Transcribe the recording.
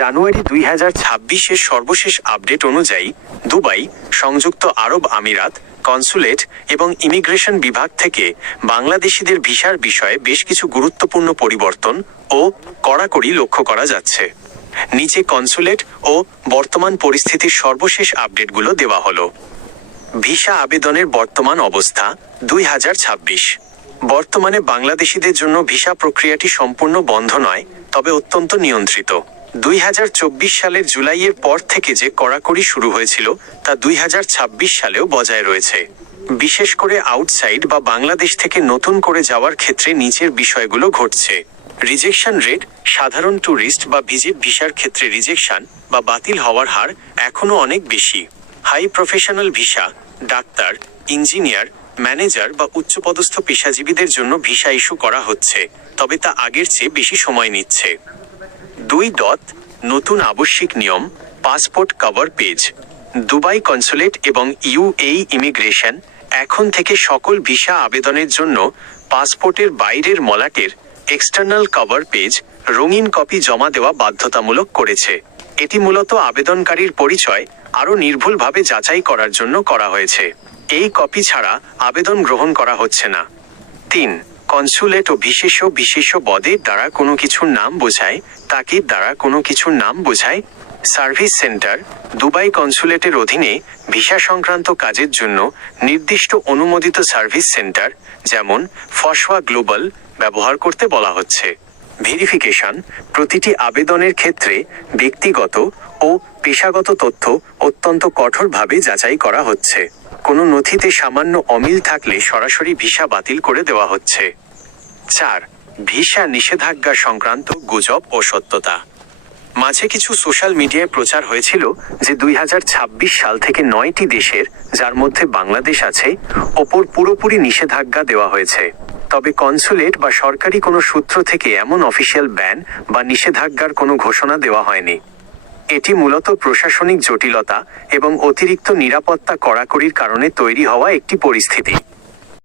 জানুয়ারি 2026-এর সর্বশেষ আপডেট অনুযায়ী দুবাই, সংযুক্ত আরব আমিরাত, কনসুলেট এবং ইমিগ্রেশন বিভাগ থেকে বাংলাদেশিদের ভিসার বিষয়ে বেশ কিছু গুরুত্বপূর্ণ পরিবর্তন ও কড়াকড়ি লক্ষ্য করা যাচ্ছে। নিচে কনসুলেট ও বর্তমান পরিস্থিতির সর্বশেষ আপডেটগুলো দেওয়া হলো। ভিসা আবেদনের বর্তমান অবস্থা 2026। বর্তমানে বাংলাদেশিদের জন্য ভিসা প্রক্রিয়াটি সম্পূর্ণ বন্ধ নয়, তবে অত্যন্ত নিয়ন্ত্রিত। 2024 সালের জুলাইয়ের পর থেকে যে কড়াকড়ি শুরু হয়েছিল তা 2026 সালেও বজায় রয়েছে। বিশেষ করে আউটসাইড বা বাংলাদেশ থেকে নতুন করে যাওয়ার ক্ষেত্রে নিচের বিষয়গুলো ঘটছে। রিজেকশন রেট, সাধারণ ট্যুরিস্ট বা ভিজিট ভিসার ক্ষেত্রে রিজেকশন বা বাতিল হওয়ার হার এখনও অনেক বেশি। হাই প্রফেশনাল ভিসা, ডাক্তার, ইঞ্জিনিয়ার, ম্যানেজার বা উচ্চপদস্থ পেশাজীবীদের জন্য ভিসা ইস্যু করা হচ্ছে, তবে তা আগের চেয়ে বেশি সময় নিচ্ছে। 2. নতুন আবশ্যিক নিয়ম, passport cover page. Dubai consulate এবং ইউএই ইমিগ্রেশন এখন থেকে সকল ভিসা আবেদনের জন্য পাসপোর্টের বাইরের মলাটের এক্সটার্নাল কভার পেজ রঙিন কপি জমা দেওয়া বাধ্যতামূলক করেছে। এটি মূলত আবেদনকারীর পরিচয় আরও নির্ভুলভাবে যাচাই করার জন্য করা হয়েছে। এই কপি ছাড়া আবেদন গ্রহণ করা হচ্ছে না। 3. কনসুলেট ও বিশেষ পদের দ্বারা কোনো কিছুর নাম বোঝায়, তাকিদ দ্বারা কোনো কিছুর নাম বোঝায়। সার্ভিস সেন্টার, দুবাই কনসুলেটের অধীনে ভিসা সংক্রান্ত কাজের জন্য নির্দিষ্ট অনুমোদিত সার্ভিস সেন্টার, যেমন ফসওয়া গ্লোবাল, ব্যবহার করতে বলা হচ্ছে। ভেরিফিকেশন, প্রতিটি আবেদনের ক্ষেত্রে ব্যক্তিগত ও পেশাগত তথ্য অত্যন্ত কঠোরভাবে যাচাই করা হচ্ছে। কোনো নথিতে সামান্য অমিল থাকলে সরাসরি ভিসা বাতিল করে দেওয়া হচ্ছে। 4. ভিসা নিষেধাজ্ঞা সংক্রান্ত গুজব ও সত্যতা। মাঝে কিছু সোশ্যাল মিডিয়ায় প্রচার হয়েছিল যে 2026 সাল থেকে 9টি দেশের, যার মধ্যে বাংলাদেশ আছে, ওপর পুরোপুরি নিষেধাজ্ঞা দেওয়া হয়েছে। তবে কনসুলেট বা সরকারি কোনো সূত্র থেকে এমন অফিসিয়াল ব্যান বা নিষেধাজ্ঞার কোনো ঘোষণা দেওয়া হয়নি। এটি মূলত প্রশাসনিক জটিলতা এবং অতিরিক্ত নিরাপত্তা কড়াকড়ির কারণে তৈরি হওয়া একটি পরিস্থিতি।